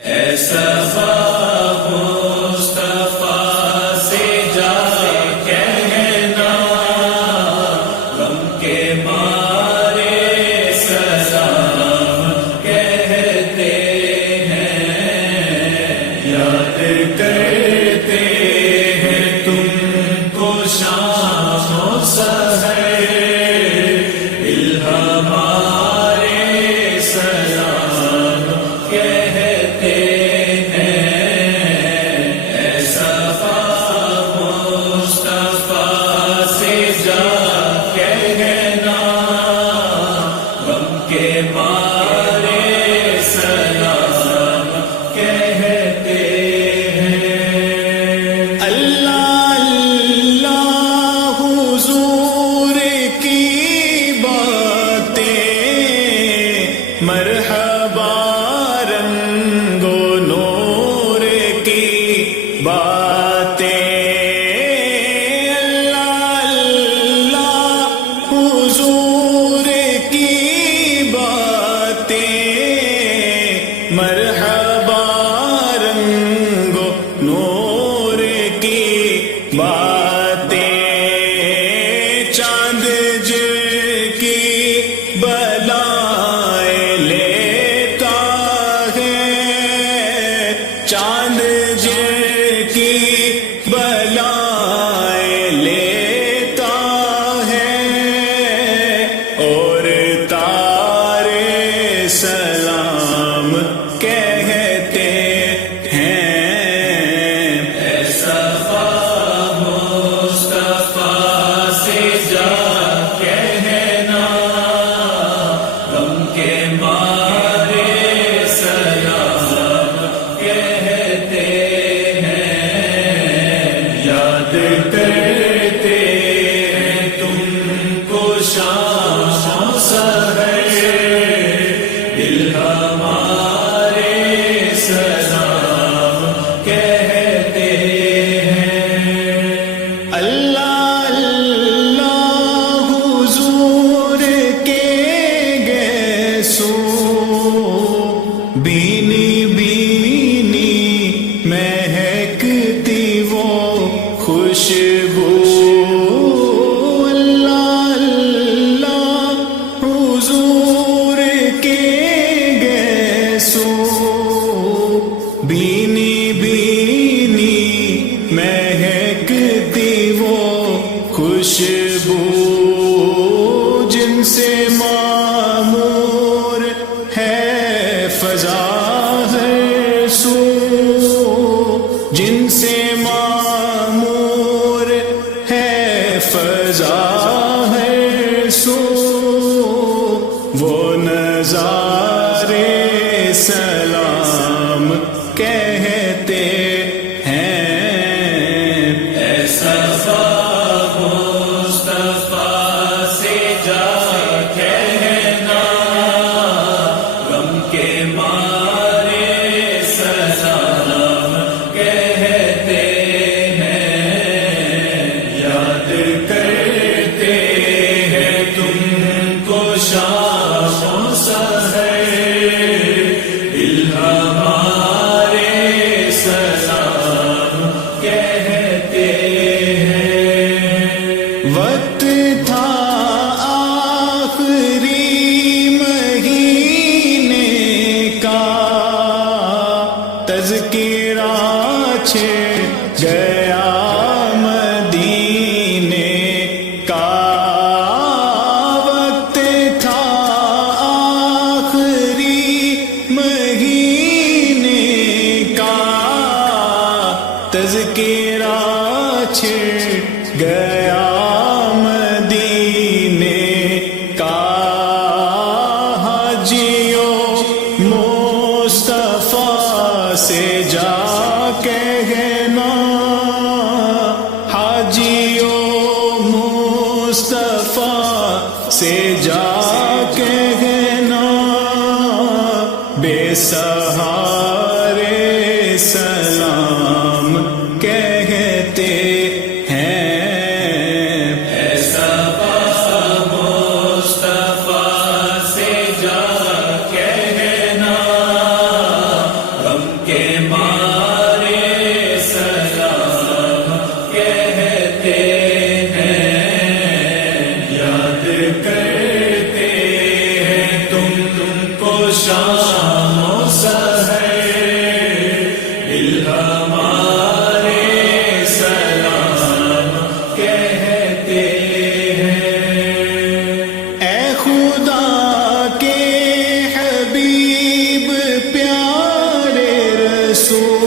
ایسا مصطفیٰ سے جا کہنا غم کے مارے سلام کہتے ہیں، یاد کرتے ہیں تم کو شام و سحر، دل ہمارے سلام کہتے ہیں۔ ایسا مصطفیٰ سے جا کہنا غم کے مارے سلام کہتے ہیں۔ اللہ اللہ حضور کی باتیں، مرحبا رنگ و نور کی باتیں، اللہ اللہ حضور کی باتیں، مرحبا رنگ و نور کی باتیں، چاند کی بلائیں لیتا ہے، چاند کی بلائیں لیتا ہے، اور تارے سلام کہتے ہیں۔ ایسا مصطفیٰ سے جا کہنا غم کے مارے سلام کہتے ہیں، یاد کرتے ہیں تم کو شام و سحر، دل ہمارے سلام کہتے ہیں۔ اللہ اللہ حضور کے گیسو، بینی بینی مہکتی وہ خوشبو، اللہ اللہ حضور کے گیسو، بینی بینی مہکتی وہ خوشبو، جن سے معمور ہے فضا ہر سو، جن سے معمور ہے فضا ہر سو، وہ نظارے سلام کہتے ہیں۔ ایسا مصطفیٰ سے جا کہنا غم کے مارے سلام کہتے ہیں، یاد کرتے ہیں تم کو شام و سحر، دل ہمارے سلام کہتے ہیں۔ وقت تھا آخری مہینے کا، تذکرہ چھڑ گیا مدینے کا، وقت تھا آخری مہینے کا، تذکرہ چھڑ گیا مدینے کا، حاجیوں مصطفیٰ سے جا کہنا، حاجیوں مصطفیٰ سے جا کہنا، بے سہارے سلام کہتے ہیں۔ ایسا مصطفیٰ سے جا کہنا غم رسول